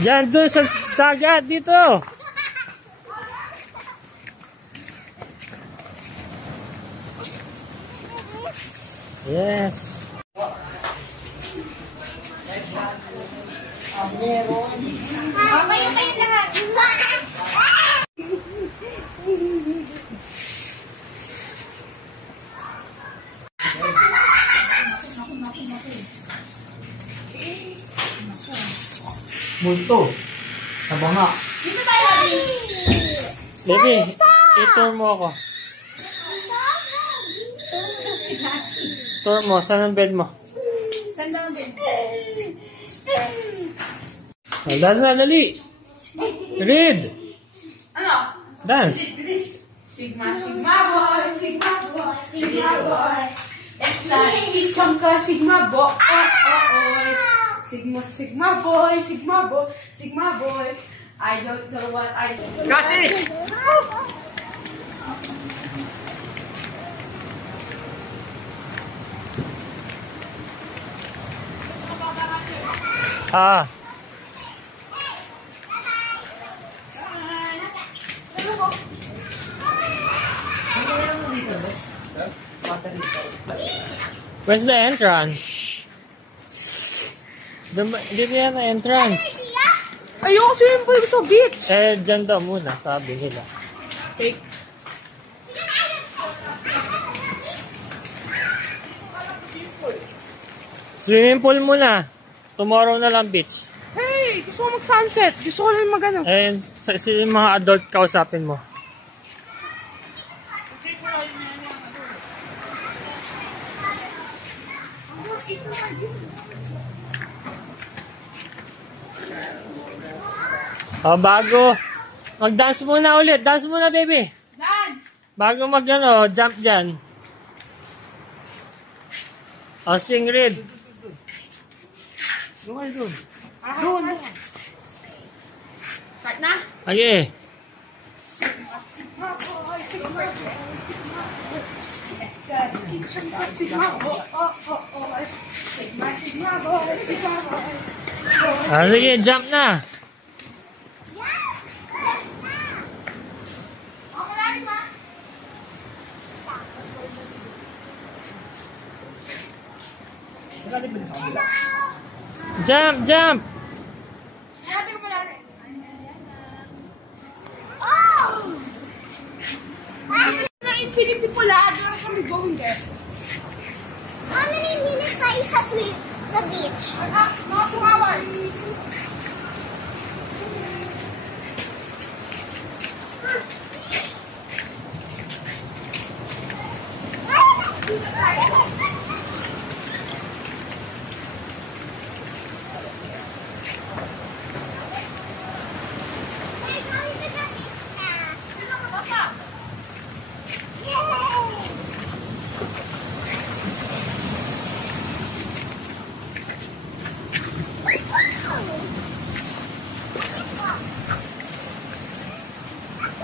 Yan, doon sa dagat, dito. Yes. Kayo kayo lahat. Multo. Sa banga. Dito tayo. Baby, i-tour mo ako. Tour mo, saan ang bed mo? Saan daw din? Dance na, dali. Read. Ano? Dance. Sigma, sigma boy, sigma boy, sigma boy. It's like chunka, sigma boy. Sigma, sigma boy, sigma boy, sigma boy. I don't know what I do. Kasi! Ah. Where's the entrance? Dito yan ang entrance. Ayoko swimming pool sa beach. Eh, dyan daw muna, sabi nila. Fake. Swimming pool muna. Tomorrow na lang beach. Hey, gusto ko mag-sunset. Gusto ko rin mag-ano. Eh, yung mga adult kausapin mo. Oh, bago. Mag-dance muna ulit. Dance muna, baby. Dance! Bago mag-ano, jump dyan. Oh, sing, read. Doon kayo doon. Doon. Start na? Okay. Sigma, sigma boy, sigma boy, sigma boy. Sigma, sigma boy, sigma, sigma boy, sigma boy. Ah, sige, jump na. Jump, jump. Natin ko malari. Oh! Na infinity pula, doon kami going there. How many minutes tayo sa the beach? Mga 2 hours.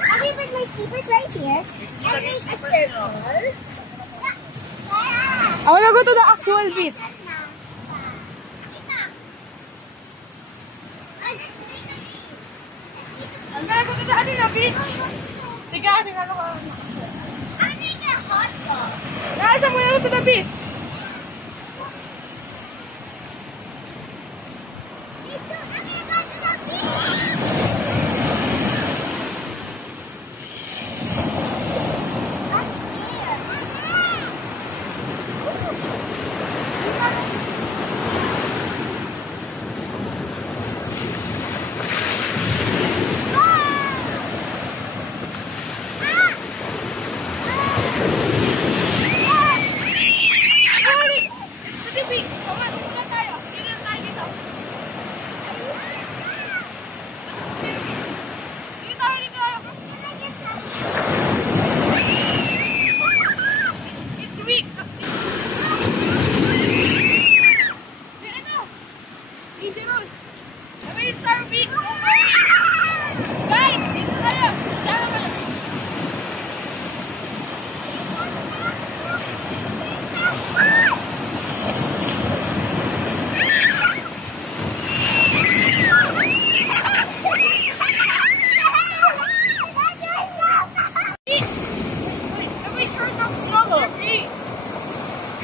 I'll leave with my sleepers right here and make a circle. I wanna go to the actual beach. I'm gonna go to the Adina beach. Tiga, tingnan ko. I'm gonna get a hot dog. Nasa mo na to the beach. I'm gonna go to the beach.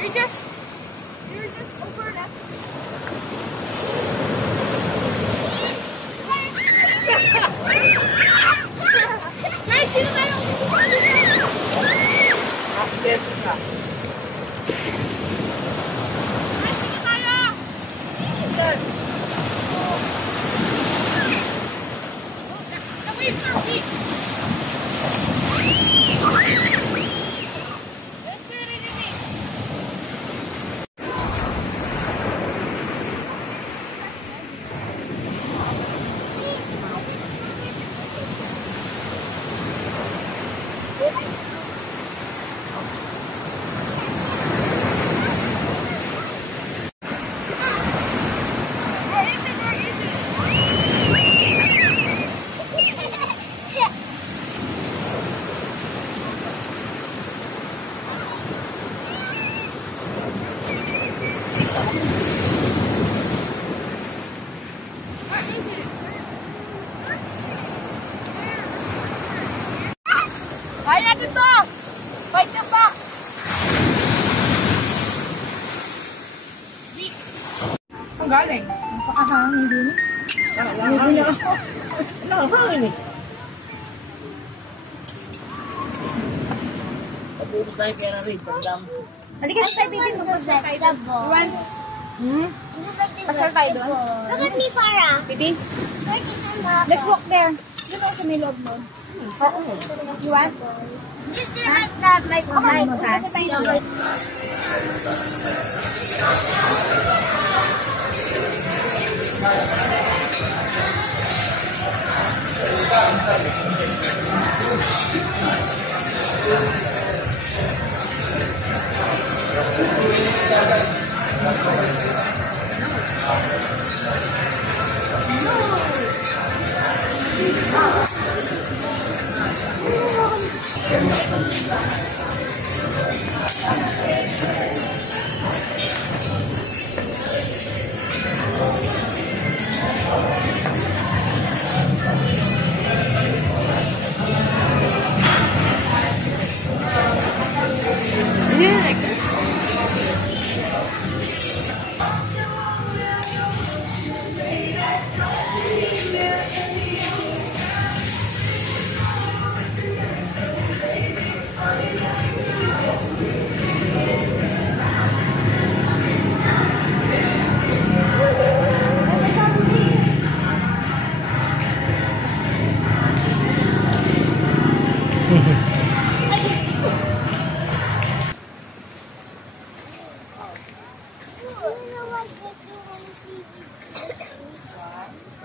You're just over that. Nice, sino tayo? Accident ka. Kaya dito! Fight ka pa! Ang galing. Napakahangin din. Hindi na ako. Nakahangin eh. Tapos tayo pera rin. Tandam. Halika sa baby mo po sa want? Pasyal tayo doon? Look at me, Farah. Baby, Let's walk there. Dito ako sa may loob nun. You want? Just do like that, like kasi tayo lang.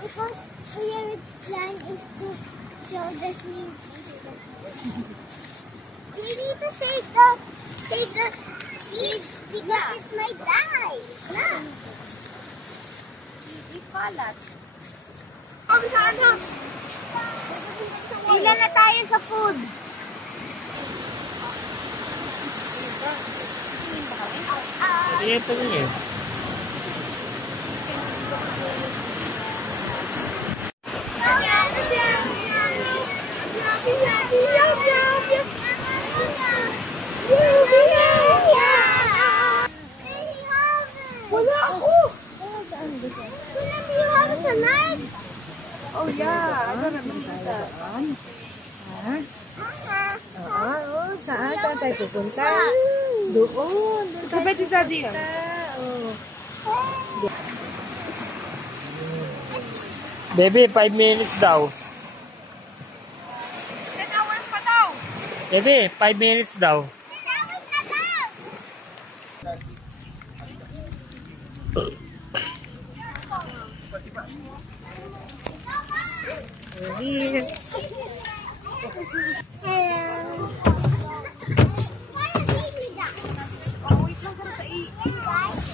Because Parents' plan is to show the scene. We need to save the seeds because it might die. Yeah. Ipalat. Ilan na tayo sa food? Ito rin eh. Wala ako! Wala mo tonight? oh yeah, ano naman kita? Saan tayo pupunta? Doon. Kapit si Daddy yan. Baby, 5 minutes daw. 10 hours pa daw. Baby, 5 minutes daw.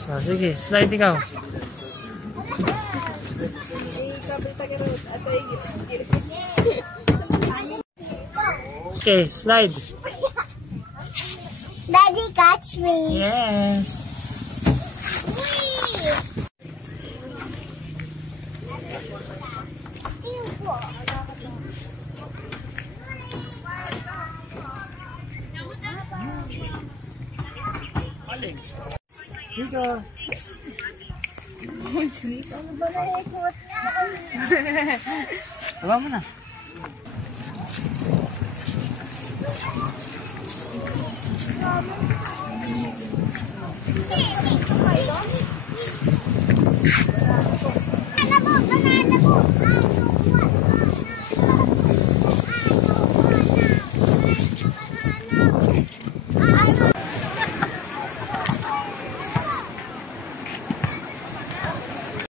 Ah, sige, slide ikaw. Okay, slide. Daddy, catch me. Yes. galing. Dito. Ano ba na ikot? Taba mo na. Okay.